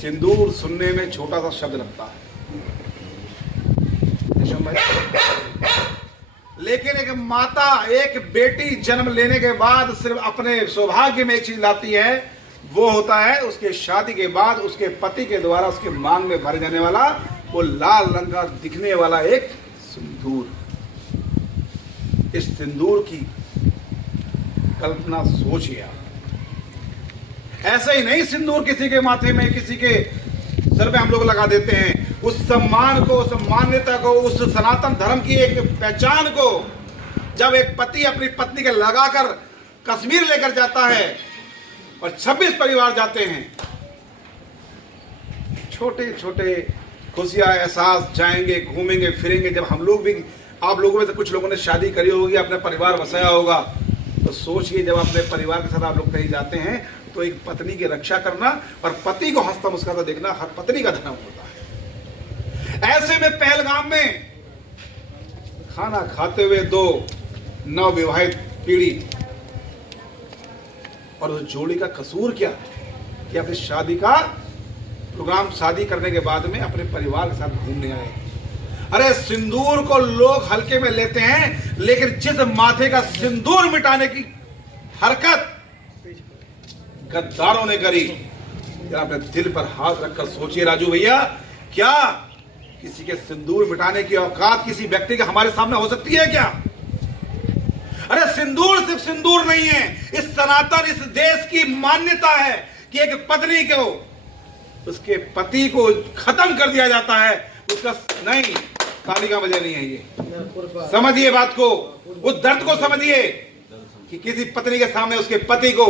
सिंदूर सुनने में छोटा सा शब्द लगता है, लेकिन एक माता एक बेटी जन्म लेने के बाद सिर्फ अपने सौभाग्य में एक चीज लाती है, वो होता है उसके शादी के बाद उसके पति के द्वारा उसके मांग में भरे जाने वाला वो लाल रंग का दिखने वाला एक सिंदूर। इस सिंदूर की कल्पना सोचिए आप। ऐसे ही नहीं सिंदूर किसी के माथे में किसी के सर पे हम लोग लगा देते हैं। उस सम्मान को, उस मान्यता को, उस सनातन धर्म की एक पहचान को जब एक पति अपनी पत्नी के लगाकर कश्मीर लेकर जाता है और 26 परिवार जाते हैं, छोटे छोटे खुशियां एहसास जाएंगे, घूमेंगे फिरेंगे। जब हम लोग भी, आप लोगों में से कुछ लोगों ने शादी करी होगी, अपने परिवार बसाया होगा, तो सोचिए जब अपने परिवार के साथ आप लोग कहीं जाते हैं तो एक पत्नी की रक्षा करना और पति को हंसता मुस्कुराता देखना हर पत्नी का धर्म होता है। ऐसे में पहलगाम में खाना खाते हुए दो नवविवाहित पीढ़ी, और उस जोड़ी का कसूर क्या कि अपनी शादी का प्रोग्राम शादी करने के बाद में अपने परिवार के साथ घूमने आए। अरे सिंदूर को लोग हल्के में लेते हैं, लेकिन जिस माथे का सिंदूर मिटाने की हरकत गद्दारों ने करी, जरा अपने दिल पर हाथ रखकर सोचिए राजू भैया, क्या किसी के सिंदूर मिटाने की औकात किसी व्यक्ति के हमारे सामने हो सकती है क्या? अरे सिंदूर सिर्फ सिंदूर नहीं है, इस सनातन, इस देश की मान्यता है कि एक पत्नी को उसके पति को खत्म कर दिया जाता है, उसका नहीं, ताली का वजह नहीं है ये। समझिए बात को, उस दर्द को समझिए कि किसी पत्नी के सामने उसके पति को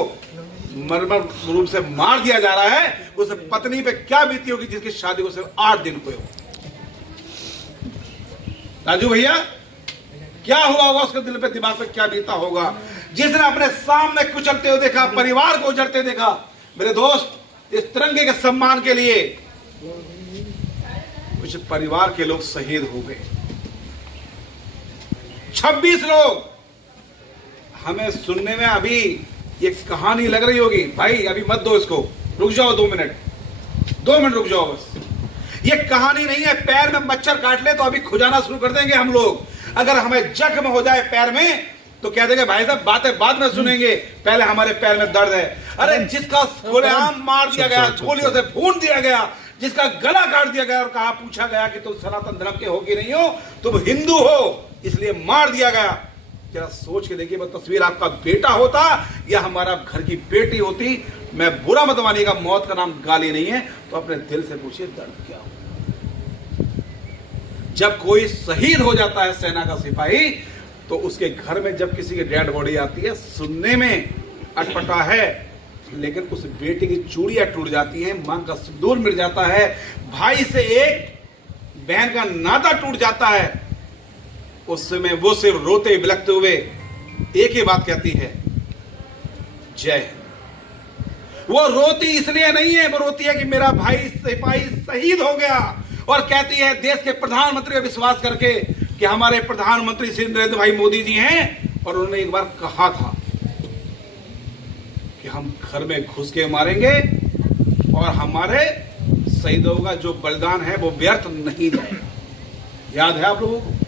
मर्मर रूप से मार दिया जा रहा है, उस पत्नी पे क्या बीती होगी जिसकी शादी को सिर्फ 8 दिन हुए हो। राजू भैया, क्या हुआ होगा उसके दिल पे, दिमाग पे क्या बीता होगा जिसने अपने सामने कुचलते हुए देखा, परिवार को उजड़ते देखा। मेरे दोस्त, इस तिरंगे के सम्मान के लिए कुछ परिवार के लोग शहीद हो गए, 26 लोग। हमें सुनने में अभी एक कहानी लग रही होगी, भाई अभी मत दो इसको, रुक जाओ 2 मिनट रुक जाओ बस। ये कहानी नहीं है, पैर में मच्छर काट ले तो अभी खुजाना शुरू कर देंगे हम लोग। अगर हमें जख्म हो जाए पैर में तो कह देंगे भाई साहब बातें बाद में सुनेंगे, पहले हमारे पैर में दर्द है। अरे जिसका खुलेआम मार दिया गया, गोलियों से भून दिया गया, जिसका गला काट दिया गया और कहा, पूछा गया कि तुम सनातन धर्म के हो कि नहीं हो, तुम हिंदू हो, इसलिए मार दिया गया। जरा सोच के देखिए, वो तस्वीर आपका बेटा होता या हमारा घर की बेटी होती। मैं बुरा मत मानिएगा, मौत का नाम गाली नहीं है, तो अपने दिल से पूछिए दर्द क्या हो। जब कोई शहीद हो जाता है सेना का सिपाही, तो उसके घर में जब किसी की डेड बॉडी आती है, सुनने में अटपटा है, लेकिन उस बेटी की चूड़ियां टूट जाती हैं, मां का सिंदूर मिट जाता है, भाई से एक बहन का नाता टूट जाता है। उस समय वो सिर्फ रोते बिलखते हुए एक ही बात कहती है, जय हिंद। वो रोती इसलिए नहीं है, वो रोती है कि मेरा भाई सिपाही शहीद हो गया, और कहती है देश के प्रधानमंत्री का विश्वास करके कि हमारे प्रधानमंत्री श्री नरेंद्र भाई मोदी जी हैं, और उन्होंने एक बार कहा था कि हम घर में घुस के मारेंगे और हमारे शहीदों का जो बलिदान है वो व्यर्थ नहीं जाएगा। याद है आप लोगों को?